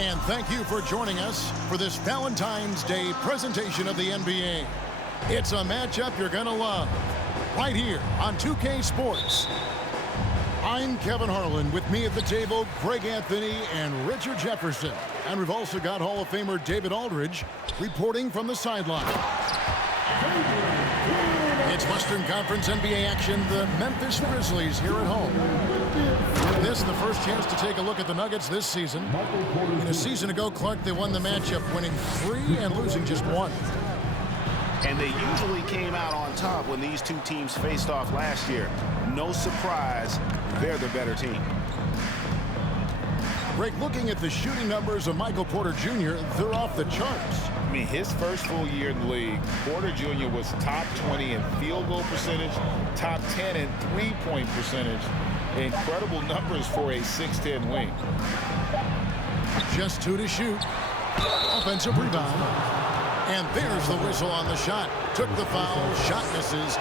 And thank you for joining us for this Valentine's Day presentation of the NBA. It's a matchup you're going to love right here on 2K Sports. I'm Kevin Harlan. With me at the table, Greg Anthony and Richard Jefferson. And we've also got Hall of Famer David Aldridge reporting from the sideline. It's Western Conference NBA action. The Memphis Grizzlies here at home. This the first chance to take a look at the Nuggets this season. And a season ago, Clark, they won the matchup, winning 3 and losing just 1. And they usually came out on top when these two teams faced off last year. No surprise, they're the better team. Greg, looking at the shooting numbers of Michael Porter Jr., they're off the charts. I mean, his first full year in the league, Porter Jr. was top 20 in field goal percentage, top 10 in three-point percentage. Incredible numbers for a 6'10" wing. Just 2 to shoot. Offensive rebound. And there's the whistle on the shot. Took the foul. Shot misses.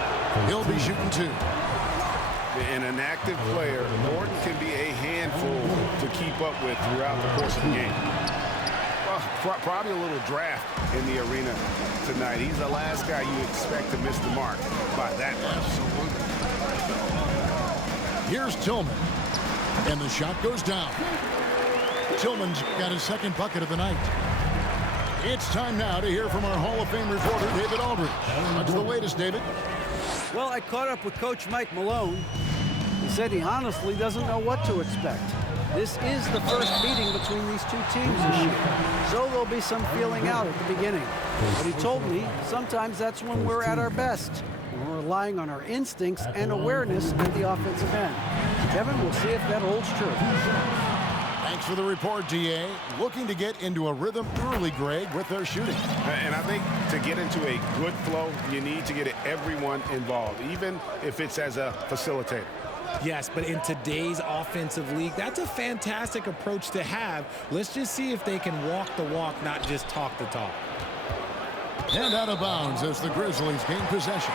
He'll be shooting 2. And an active player, Gordon can be a handful to keep up with throughout the course of the game. Well, probably a little draft in the arena tonight. He's the last guy you expect to miss the mark by that much. Absolutely. Here's Tillman. And the shot goes down. Tillman's got his second bucket of the night. It's time now to hear from our Hall of Fame reporter, David Aldridge. What's the latest, David? Well, I caught up with Coach Mike Malone. He said he honestly doesn't know what to expect. This is the first meeting between these two teams this year, so there'll be some feeling out at the beginning. But he told me sometimes that's when we're at our best. We're relying on our instincts and awareness at the offensive end. Kevin, we'll see if that holds true. Thanks for the report, DA. Looking to get into a rhythm early, Greg, with their shooting. And I think to get into a good flow, you need to get everyone involved, even if it's as a facilitator. Yes, but in today's offensive league, that's a fantastic approach to have. Let's just see if they can walk the walk, not just talk the talk. And out of bounds as the Grizzlies gain possession.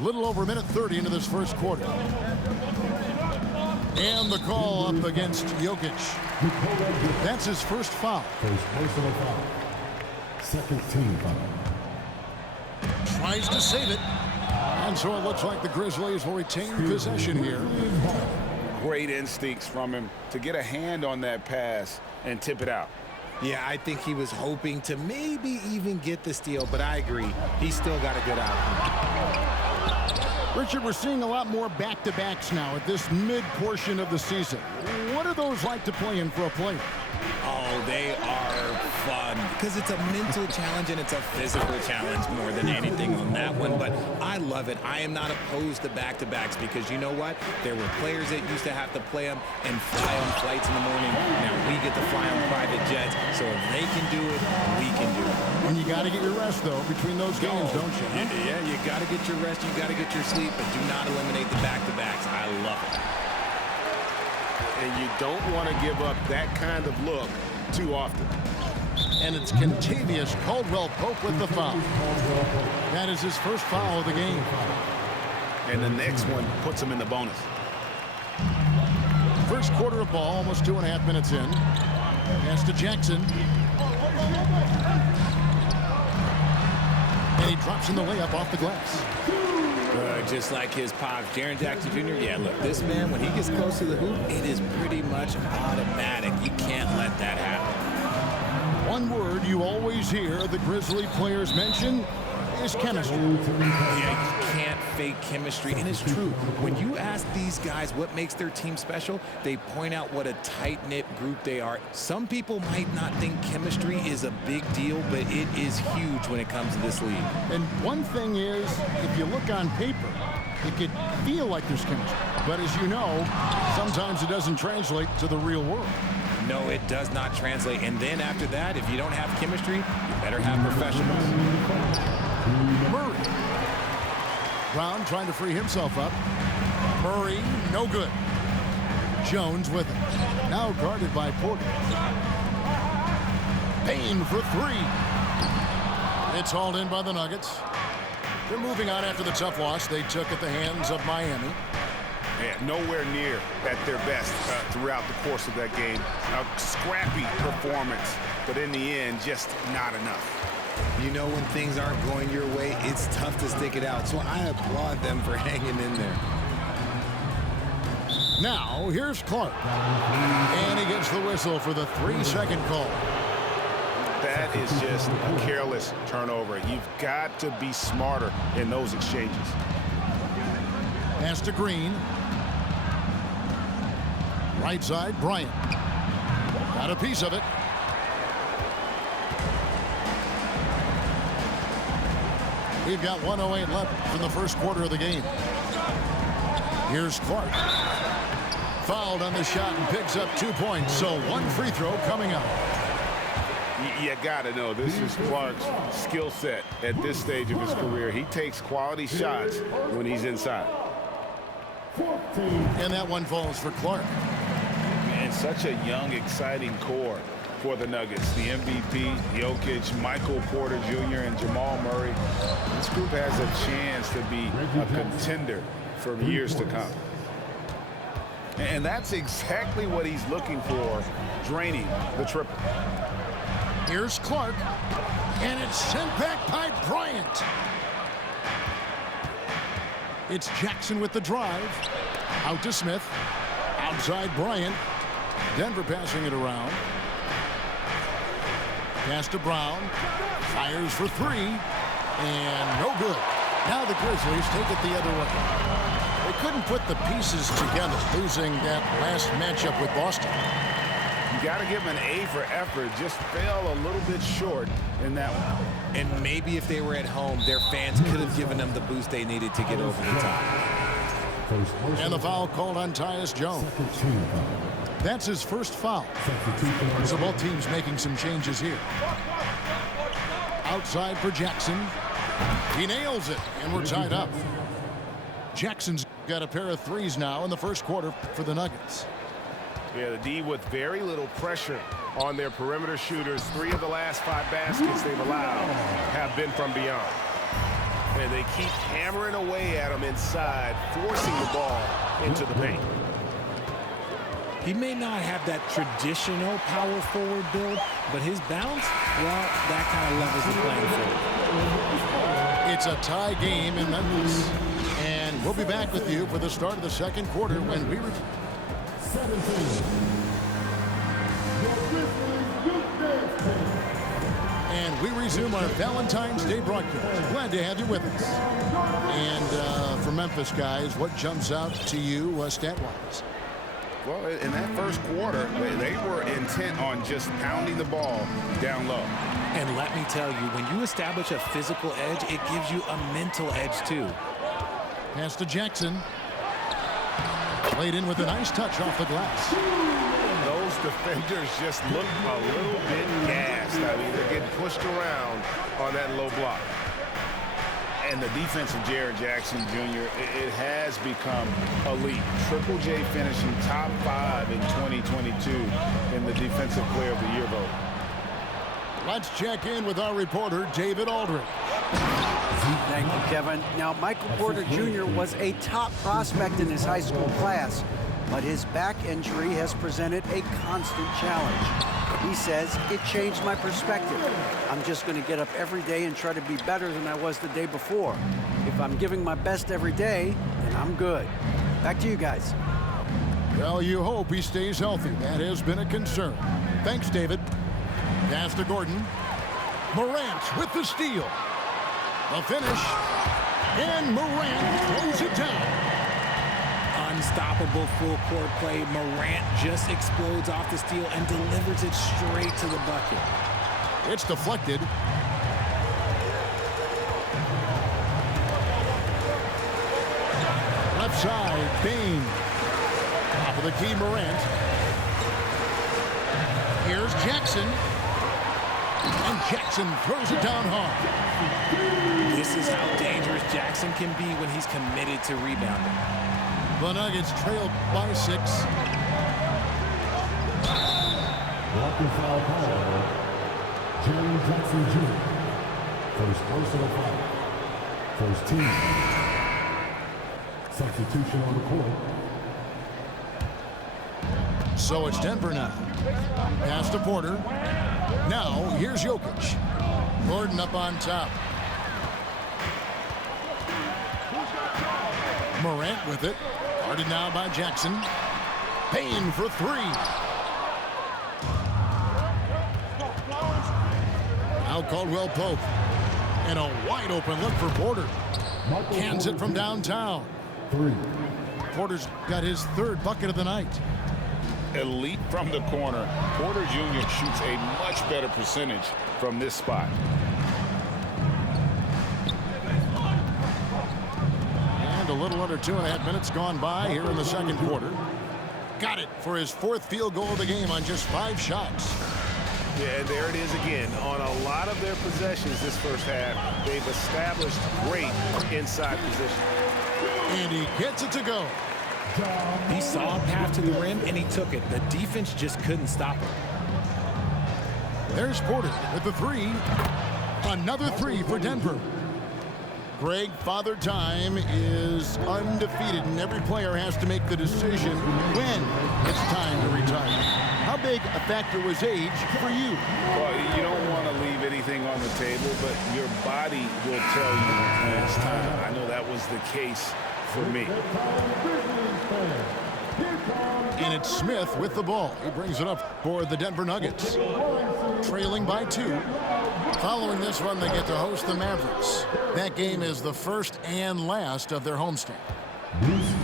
Little over a minute 30 into this first quarter. And the call up against Jokic. That's his first foul. First personal foul. Second team foul. Tries to save it. And so it looks like the Grizzlies will retain possession here. Great instincts from him to get a hand on that pass and tip it out. Yeah, I think he was hoping to maybe even get the steal, but I agree. He's still got a good outcome. Richard, we're seeing a lot more back-to-backs now at this mid-portion of the season. What are those like to play in for a player? Oh, they are fun because it's a mental challenge and it's a physical challenge more than anything on that one. But I love it. I am not opposed to back-to-backs because you know what? There were players that used to have to play them and fly on flights in the morning. Now we get to fly on private jets. So if they can do it, we can do it. And you got to get your rest, though, between those games, don't you? Yeah, you got to get your rest. You got to get your sleep, but do not eliminate the back-to-backs. I love it. And you don't want to give up that kind of look too often. And it's Kentavious Caldwell-Pope with the foul. That is his first foul of the game. And the next one puts him in the bonus. First quarter of ball, almost 2.5 minutes in. Pass to Jackson. And he drops in the layup off the glass. Just like his pops, Jaren Jackson Jr. Yeah, look, this man, when he gets close to the hoop, it is pretty much automatic. You can't let that happen. One word you always hear the Grizzly players mention is chemistry. Yeah, you can't fake chemistry, and it's true. When you ask these guys what makes their team special, they point out what a tight-knit group they are. Some people might not think chemistry is a big deal, but it is huge when it comes to this league. And one thing is, if you look on paper, it could feel like there's chemistry. But as you know, sometimes it doesn't translate to the real world. No, it does not translate. And then after that, if you don't have chemistry, you better have professionals. Murray. Brown trying to free himself up. Murray, no good. Jones with it. Now guarded by Porter. Payne for 3. It's hauled in by the Nuggets. They're moving on after the tough loss they took at the hands of Miami. Yeah, nowhere near at their best throughout the course of that game. A scrappy performance, but in the end, just not enough. You know, when things aren't going your way, it's tough to stick it out. So I applaud them for hanging in there. Now, here's Clark. And he gets the whistle for the 3-second call. That is just a careless turnover. You've got to be smarter in those exchanges. Pass to Green. Right side, Bryant. Got a piece of it. We've got 1:08 left in the first quarter of the game. Here's Clark. Fouled on the shot and picks up 2 points. So one free throw coming up. You got to know this is Clark's skill set at this stage of his career. He takes quality shots when he's inside. And that one falls for Clark. And such a young, exciting core for the Nuggets. The MVP, Jokic, Michael Porter Jr., and Jamal Murray. This group has a chance to be a contender for years to come. And that's exactly what he's looking for, draining the triple. Here's Clark. And it's sent back by Bryant. It's Jackson with the drive. Out to Smith. Outside Bryant. Denver passing it around. Pass to Brown. Fires for three. And no good. Now the Grizzlies take it the other way. They couldn't put the pieces together, losing that last matchup with Boston. You got to give them an A for effort. Just fell a little bit short in that one. And maybe if they were at home, their fans could have given them the boost they needed to get over the top. And the foul called on Tyus Jones. That's his first foul. So both teams making some changes here. Outside for Jackson. He nails it, and we're tied up. Jackson's got a pair of threes now in the first quarter for the Nuggets. Yeah, the D with very little pressure on their perimeter shooters. 3 of the last 5 baskets they've allowed have been from beyond. And they keep hammering away at them inside, forcing the ball into the paint. He may not have that traditional power forward build, but his bounce, well, that kind of levels the playing field. It's a tie game in Memphis. And we'll be back with you for the start of the second quarter when we return. And we resume our Valentine's Day broadcast. Glad to have you with us. And for Memphis guys, what jumps out to you stat-wise? Well, in that first quarter, they were intent on just pounding the ball down low. And let me tell you, when you establish a physical edge, it gives you a mental edge too. Pass to Jackson. Played in with a nice touch off the glass. Those defenders just look a little bit gassed. I mean, they're getting pushed around on that low block. And the defense of Jaren Jackson Jr., it has become elite. Triple J finishing top 5 in 2022 in the Defensive Player of the Year vote. Let's check in with our reporter, David Aldridge. Thank you, Kevin. Now, Michael Porter Jr. was a top prospect in his high school class, but his back injury has presented a constant challenge. He says, it changed my perspective. I'm just going to get up every day and try to be better than I was the day before. If I'm giving my best every day, then I'm good. Back to you guys. Well, you hope he stays healthy. That has been a concern. Thanks, David. Pass to Gordon. Morant with the steal. The finish. And Morant throws it down. Unstoppable full court play. Morant just explodes off the steal and delivers it straight to the bucket. It's deflected. Left side, Bane. Top of the key, Morant. Here's Jackson. And Jackson throws it down hard. This is how dangerous Jackson can be when he's committed to rebounding. The Nuggets trail by 6. Walking foul call. Jaren Jackson Jr. First personal foul. First team. Substitution on the court. So it's Denver now. Pass to Porter. Now here's Jokic. Gordon up on top. Morant with it. Guarded now by Jackson. Payne for three. Now Caldwell Pope. And a wide open look for Porter. Cans it from downtown. Three. Porter's got his third bucket of the night. Elite from the corner. Porter Jr. shoots a much better percentage from this spot. And a little under 2.5 minutes gone by here in the second quarter. Got it for his fourth field goal of the game on just 5 shots. Yeah, there it is again. On a lot of their possessions this first half, they've established great inside position. And he gets it to go. He saw a path to the rim, and he took it. The defense just couldn't stop him. There's Porter with the three. Another three for Denver. Greg, Father Time is undefeated, and every player has to make the decision when it's time to retire. How big a factor was age for you? Well, you don't want to leave anything on the table, but your body will tell you when it's time. I know that was the case for me. And it's Smith with the ball. He brings it up for the Denver Nuggets. Trailing by 2. Following this one, they get to host the Mavericks. That game is the first and last of their homestand.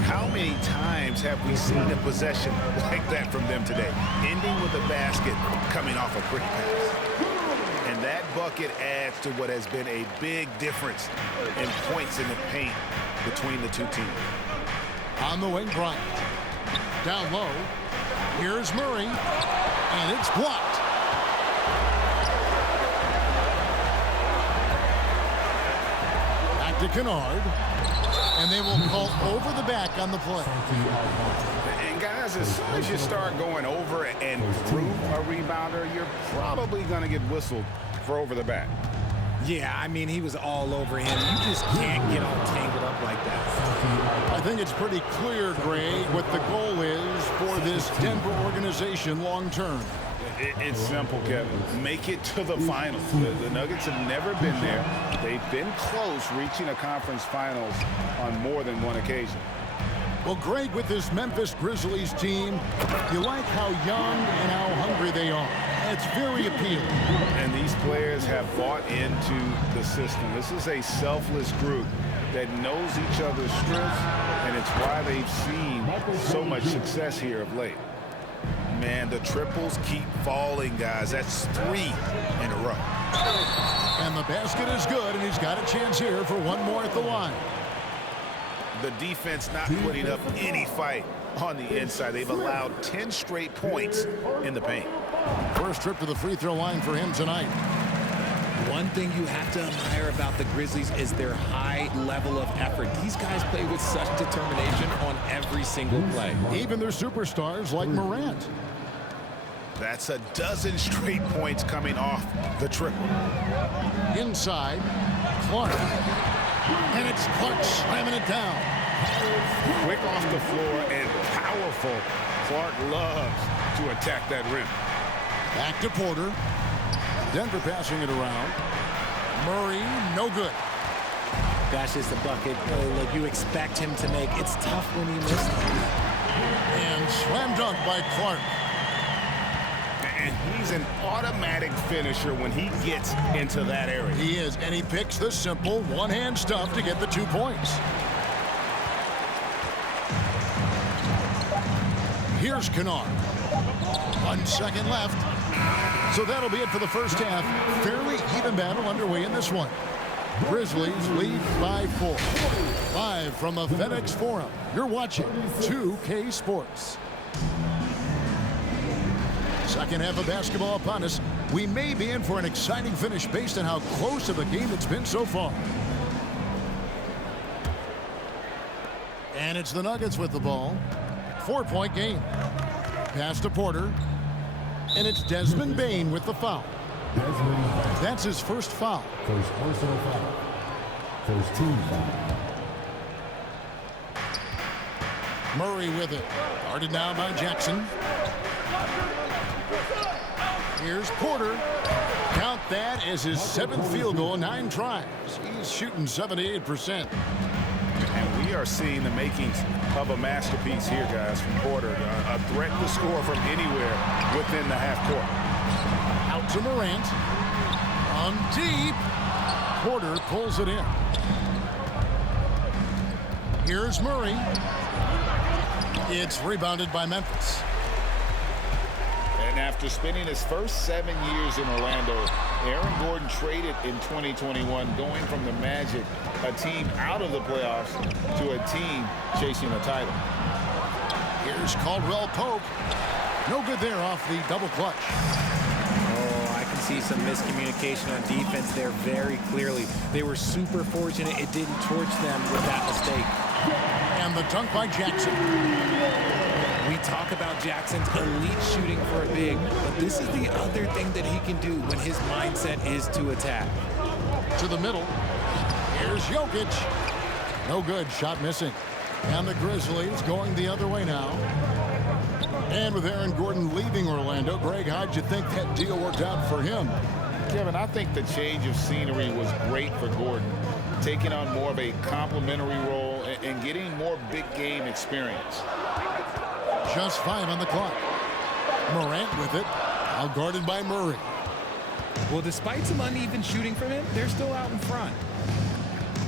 How many times have we seen a possession like that from them today? Ending with a basket coming off a quick pass. And that bucket adds to what has been a big difference in points in the paint between the two teams. On the wing, Bryant. Down low. Here's Murray. And it's blocked. Back to Kennard. And they will call over the back on the play. And guys, as soon as you start going over and through a rebounder, you're probably going to get whistled for over the back. Yeah, I mean, he was all over him. You just can't get all tangled up like that. I think it's pretty clear, Greg, what the goal is for this Denver organization long term. It's simple, Kevin. Make it to the finals. The Nuggets have never been there. They've been close reaching a conference finals on more than one occasion. Well, Greg, with this Memphis Grizzlies team, you like how young and how hungry they are. It's very appealing. And these players have bought into the system. This is a selfless group that knows each other's strengths, and it's why they've seen so much success here of late. Man, the triples keep falling, guys. That's 3 in a row. And the basket is good, and he's got a chance here for one more at the line. The defense not putting up any fight on the inside. They've allowed 10 straight points in the paint. First trip to the free throw line for him tonight. One thing you have to admire about the Grizzlies is their high level of effort. These guys play with such determination on every single play. Even their superstars like Morant. That's a dozen straight points coming off the triple. Inside, Clark. And it's Clark slamming it down. Quick off the floor and powerful. Clark loves to attack that rim. Back to Porter. Denver passing it around. Murray, no good. Gosh, it's a bucket like you expect him to make. It's tough when you miss them. And slam dunk by Clark. And he's an automatic finisher when he gets into that area. He is, and he picks the simple one-hand stuff to get the 2 points. Here's Kennard. 1 second left. So that'll be it for the first half. Fairly even battle underway in this one. Grizzlies lead by 4. Live from the FedEx Forum, you're watching 2K Sports. Second half of basketball upon us. We may be in for an exciting finish based on how close of a game it's been so far. And it's the Nuggets with the ball. 4-point game. Pass to Porter. And it's Desmond Bane with the foul. That's his first foul. First personal foul. First team foul. Murray with it. Guarded now by Jackson. Here's Porter. Count that as his 7th field goal in 9 tries. He's shooting 78%. And we are seeing the makings of a masterpiece here, guys, from Porter. A threat to score from anywhere within the half court. Out to Morant. On deep. Porter pulls it in. Here's Murray. It's rebounded by Memphis. And after spending his first 7 years in Orlando, Aaron Gordon traded in 2021, going from the Magic, a team out of the playoffs, to a team chasing a title. Here's Caldwell Pope. No good there off the double clutch. Oh, I can see some miscommunication on defense there very clearly. They were super fortunate it didn't torch them with that mistake. And the dunk by Jackson. We talk about Jackson's elite shooting for a big, but this is the other thing that he can do when his mindset is to attack. To the middle. Here's Jokic. No good. Shot missing. And the Grizzlies going the other way now. And with Aaron Gordon leaving Orlando, Greg, how'd you think that deal worked out for him? Kevin, I think the change of scenery was great for Gordon, taking on more of a complimentary role and getting more big game experience. Just 5 on the clock. Morant with it. Now guarded by Murray. Well, despite some uneven shooting from him, they're still out in front.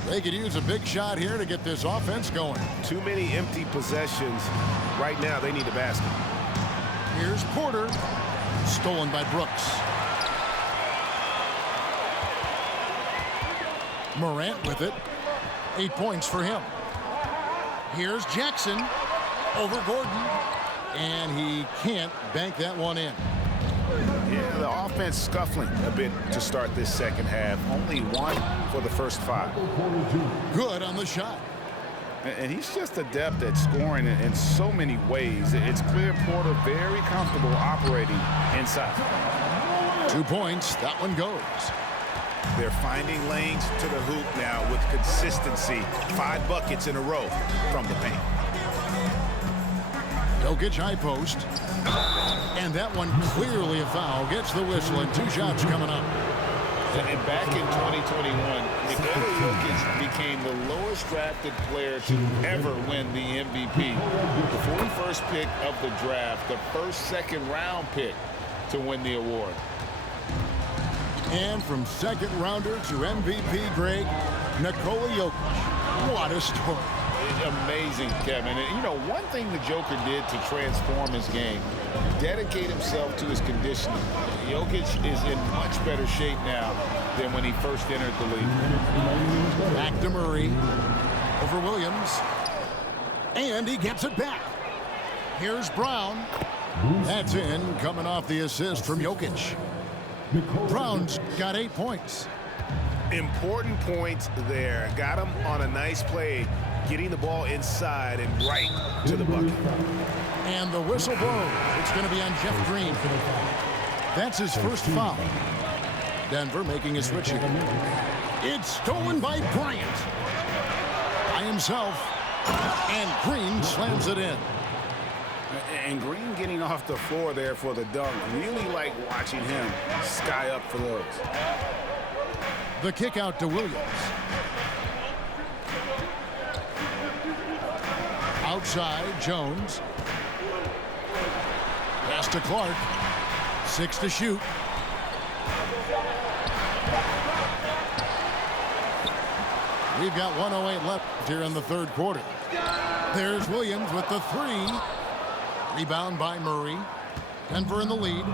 They could use a big shot here to get this offense going. Too many empty possessions. Right now, they need a basket. Here's Porter. Stolen by Brooks. Morant with it. 8 points for him. Here's Jackson. Over Gordon. And he can't bank that one in. Yeah, the offense scuffling a bit to start this second half. Only 1 for the first 5. Good on the shot. And he's just adept at scoring in so many ways. It's clear Porter very comfortable operating inside. 2 points. That one goes. They're finding lanes to the hoop now with consistency. 5 buckets in a row from the paint. Jokic high post. And that one clearly a foul. Gets the whistle and 2 shots coming up. And back in 2021, Nikola Jokic became the lowest drafted player to ever win the MVP. The 41st pick of the draft, the first second-round pick to win the award. And from second rounder to MVP, Greg, Nikola Jokic. What a story. Amazing, Kevin. And, you know, one thing the Joker did to transform his game, dedicate himself to his conditioning. Jokic is in much better shape now than when he first entered the league. Back to Murray. Over Williams. And he gets it back. Here's Brown. That's in, coming off the assist from Jokic. Brown's got 8 points. Important points there. Got him on a nice play, getting the ball inside and right to the bucket. And the whistle blows. It's going to be on Jeff Green. That's his first foul. Denver making a switch here. It's stolen by Bryant. By himself. And Green slams it in. And Green getting off the floor there for the dunk. Really like watching him sky up for those. The kick out to Williams. Outside, Jones. Pass to Clark. 6 to shoot. We've got 1:08 left here in the third quarter. There's Williams with the 3. Rebound by Murray. Denver in the lead.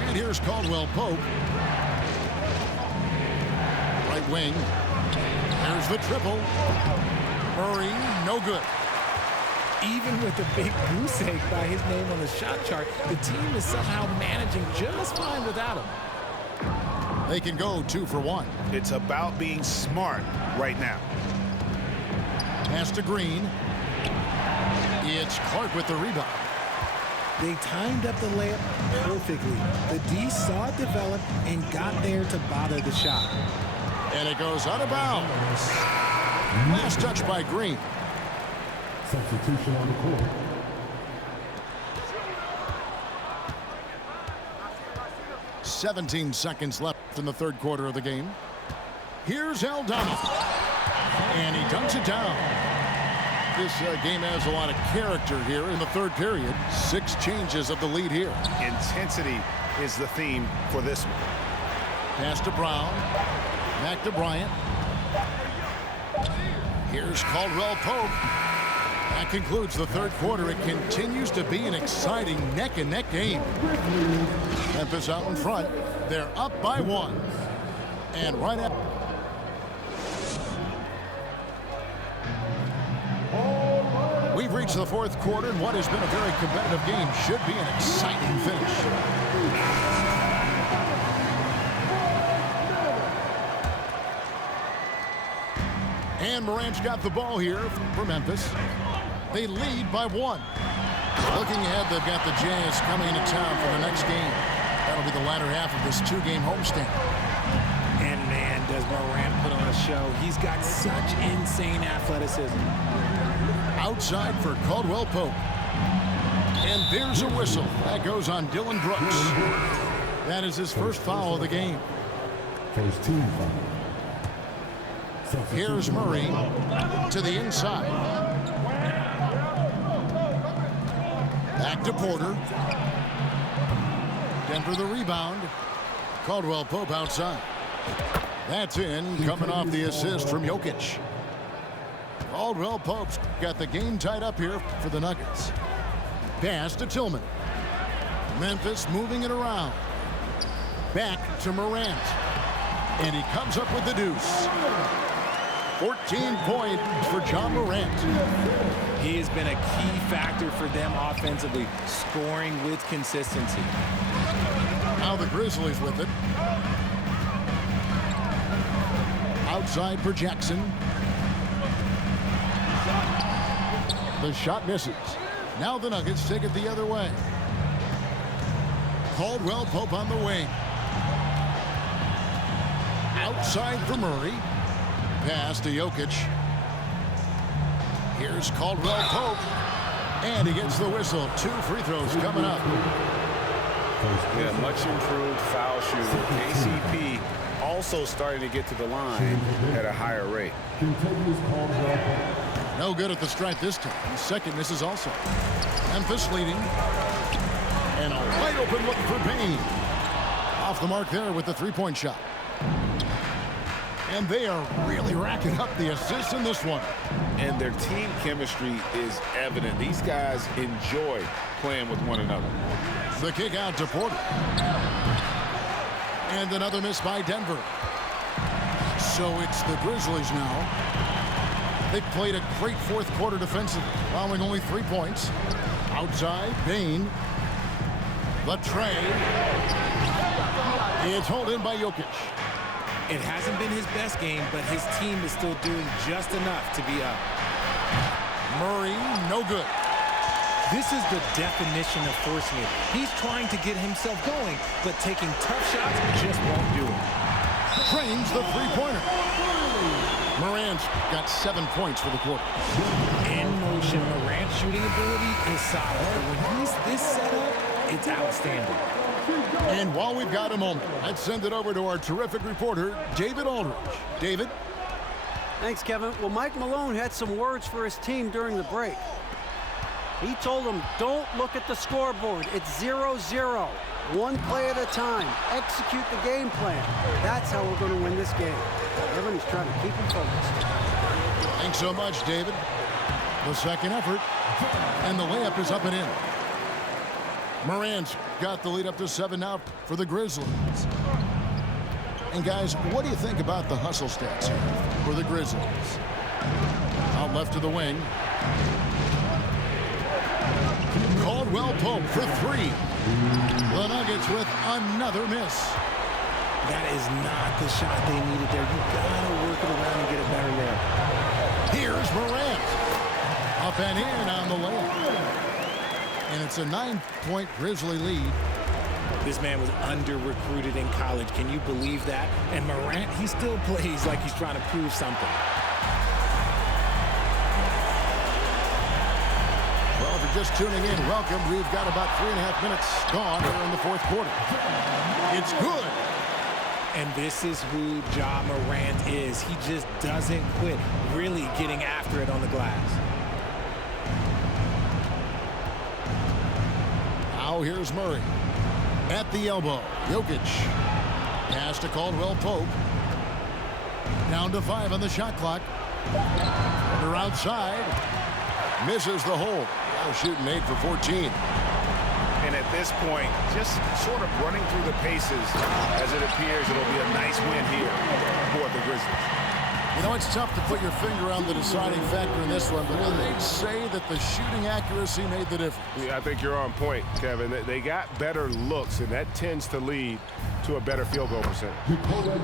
And here's Caldwell Pope. Right wing. There's the triple. Murray, no good. Even with the big goose egg by his name on the shot chart, the team is somehow managing just fine without him. They can go 2 for 1. It's about being smart right now. Pass to Green. It's Clark with the rebound. They timed up the layup perfectly. The D saw it develop and got there to bother the shot. And it goes out of bounds. Last touch by Green. Substitution on the court. "17 seconds left in the third quarter of the game. Here's Aldama. And he dunks it down. This game has a lot of character here in the third period. 6 changes of the lead here. Intensity is the theme for this one. Pass to Brown. Back to Bryant. Here's Caldwell Pope. That concludes the third quarter. It continues to be an exciting neck-and-neck game. Memphis out in front. They're up by 1. And right at... We've reached the fourth quarter, and what has been a very competitive game should be an exciting finish. And Morant's got the ball here for Memphis. They lead by 1. Looking ahead, they've got the Jazz coming into town for the next game. That'll be the latter half of this 2-game homestand. And man, does Morant put on a show. He's got such insane athleticism. Outside for Caldwell Pope. And there's a whistle. That goes on Dylan Brooks. That is his first foul of the game. First team foul. Here's Murray to the inside. Back to Porter. Denver the rebound. Caldwell Pope outside. That's in, coming off the assist from Jokic. Caldwell Pope's got the game tied up here for the Nuggets. Pass to Tillman. Memphis moving it around. Back to Morant. And he comes up with the deuce. 14 points for John Morant. He has been a key factor for them offensively, scoring with consistency. Now the Grizzlies with it. Outside for Jackson. The shot misses. Now the Nuggets take it the other way. Caldwell Pope on the wing. Outside for Murray. Pass to Jokic. Here's Caldwell Pope. And he gets the whistle. 2 free throws coming up. Yeah, much improved foul shooter. KCP also starting to get to the line at a higher rate. No good at the stripe this time. The second misses also. Memphis leading. And a wide open look for Payne. Off the mark there with the 3-point shot. And they are really racking up the assists in this one. And their team chemistry is evident. These guys enjoy playing with one another. The kick out to Porter. And another miss by Denver. So it's the Grizzlies now. They played a great fourth quarter defensively, allowing only 3 points. Outside, Bane. The tray. It's hauled in by Jokic. It hasn't been his best game, but his team is still doing just enough to be up. Murray, no good. This is the definition of forcing it. He's trying to get himself going, but taking tough shots just won't do it. Trains the three-pointer. Morant's got 7 points for the quarter. In motion, Morant's shooting ability is solid. But when he's this set up, it's outstanding. And while we've got a moment, let's send it over to our terrific reporter, David Aldridge. David? Thanks, Kevin. Well, Mike Malone had some words for his team during the break. He told them, don't look at the scoreboard. It's 0-0. One play at a time. Execute the game plan. That's how we're going to win this game. Everyone's trying to keep him focused. Thanks so much, David. The second effort, and the layup is up and in. Morant's got the lead up to 7 now for the Grizzlies. And guys, what do you think about the hustle stats here for the Grizzlies? Out left to the wing. Caldwell Pope for 3. The Nuggets with another miss. That is not the shot they needed there. You gotta work it around and get it better there. Here's Morant. Up and in on the layup. And it's a 9-point Grizzly lead. This man was under-recruited in college. Can you believe that? And Morant, he still plays like he's trying to prove something. Well, if you're just tuning in, welcome. We've got about 3.5 minutes gone here in the fourth quarter. It's good. And this is who Ja Morant is. He just doesn't quit, really getting after it on the glass. Now here's Murray. At the elbow, Jokic. Pass to Caldwell Pope. Down to 5 on the shot clock. Runner outside. Misses the hole. Now shooting 8 for 14. And at this point, just sort of running through the paces, as it appears it'll be a nice win here for the Grizzlies. You know, it's tough to put your finger on the deciding factor in this one, but they'd say that the shooting accuracy made the difference. Yeah, I think you're on point, Kevin. They got better looks, and that tends to lead to a better field goal percentage.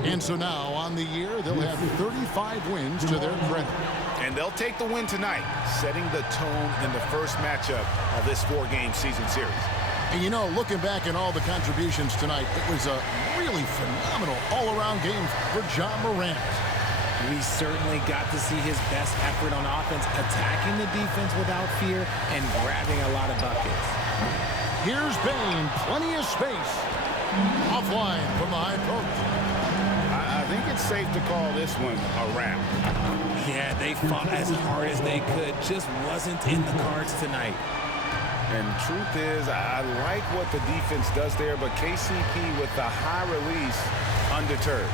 And so now, on the year, they'll have 35 wins to their credit. And they'll take the win tonight, setting the tone in the first matchup of this 4-game season series. And you know, looking back at all the contributions tonight, it was a really phenomenal all-around game for Ja Morant. We certainly got to see his best effort on offense, attacking the defense without fear and grabbing a lot of buckets. Here's Bane, plenty of space. Offline from the high post. I think it's safe to call this one a wrap. Yeah, they fought as hard as they could. Just wasn't in the cards tonight. And truth is, I like what the defense does there, but KCP with the high release undeterred.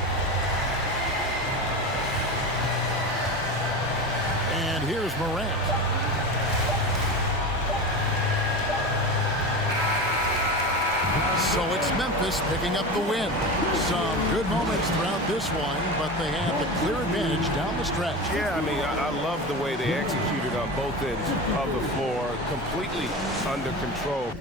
And here's Morant. So it's Memphis picking up the win. Some good moments throughout this one, but they had the clear advantage down the stretch. Yeah, I mean, I love the way they executed on both ends of the floor, completely under control.